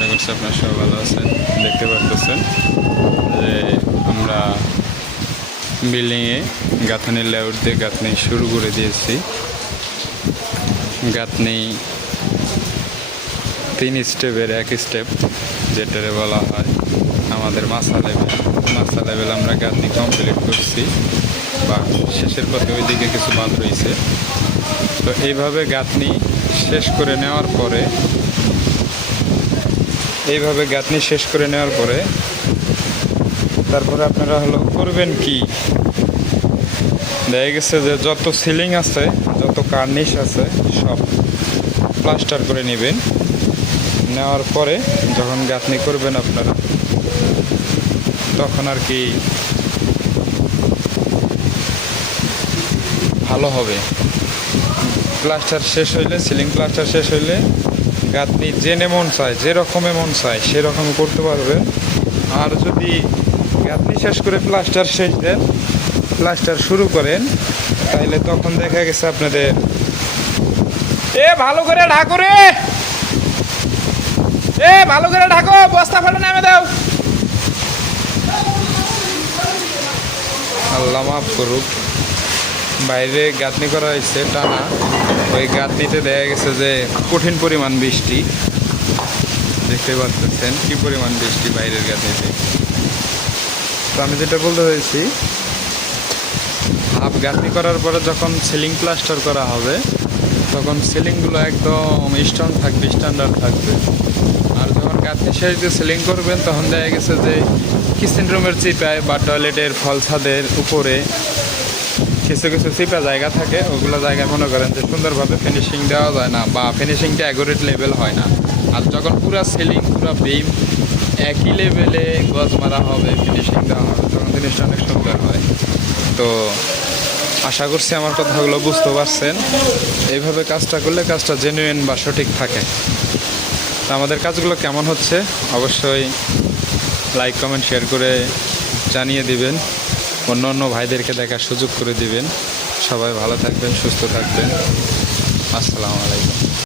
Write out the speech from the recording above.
আশা করছি আপনারা সবাই ভালো আছেন। দেখতে পাচ্ছেন যে আমরা বিল্ডিংয়ে গাঁথনির লেআউট দিয়ে গাঁথনি শুরু করে দিয়েছি। গাঁথনি 3 স্টেপের এক স্টেপ, যেটারে বলা হয় আমাদের মাসা লেভেল আমরা গাঁথনি কমপ্লিট করছি, বা শেষের পথে ওইদিকে কিছু বাদ রয়েছে। তো এইভাবে গাঁথনি শেষ করে নেওয়ার পরে তারপরে আপনারা করবেন কি, দেখা গেছে যে যত সিলিং আছে, যত কার্নিশ আছে সব প্লাস্টার করে নেবেন। নেওয়ার পরে যখন গাঁথনি করবেন আপনারা, তখন আর কি ভালো হবে। প্লাস্টার শেষ হইলে, সিলিং প্লাস্টার শেষ হইলে গাঁথনি যেনে মন চায়, যেরকমে মন চায় সেরকম করতে পারবেন। আর যদি গাঁথনি শেষ করে প্লাস্টার শেষ দেন, প্লাস্টার শুরু করেন, তাইলে তখন দেখা গেছে আপনাদের ভালো করে ঢাকো রে, ভালো করে ঢাকো, বস্তা ফেলে নামে দাও। আল্লাহ মাফ করুক, বাইরে গাঁথনি করা হয়েছে টানা, ওই গাঁথনিতে দেখা গেছে যে কঠিন পরিমাণ বৃষ্টি। দেখতে পাচ্ছেন কি পরিমাণ বৃষ্টি বাইরের গাঁথনিতে। তো আমি যেটা বলতে চাইছি, হাফ গাঁথনি করার পরে যখন সিলিং প্লাস্টার করা হবে, তখন সিলিংগুলো একদম স্ট্রং থাকবে, স্ট্যান্ডার্ড থাকবে। আর যখন গাঁথনি শেষ দিয়ে সিলিং করবেন, তখন দেখা গেছে যে কিচেন রুমের চিপায় বা টয়লেটের ফল ছাদের উপরে কিছু কিছু চিপা জায়গা থাকে, ওগুলো জায়গায় মনে করেন যে সুন্দরভাবে ফিনিশিং দেওয়া যায় না, বা ফিনিশিংটা অ্যাকুরেট লেভেল হয় না। আর যখন পুরো সিলিং, পুরো বিম একই লেভেলে গজ মারা হবে, ফিনিশিং দেওয়া হবে, তখন জিনিসটা অনেক সুন্দর হয়। তো আশা করছি আমার কথাগুলো বুঝতে পারছেন। এইভাবে কাজটা করলে কাজটা জেনুইন বা সঠিক থাকে। তো আমাদের কাজগুলো কেমন হচ্ছে অবশ্যই লাইক, কমেন্ট, শেয়ার করে জানিয়ে দিবেন। অন্য অন্য ভাইদেরকে দেখার সুযোগ করে দিবেন। সবাই ভালো থাকবেন, সুস্থ থাকবেন। আসসালামু আলাইকুম।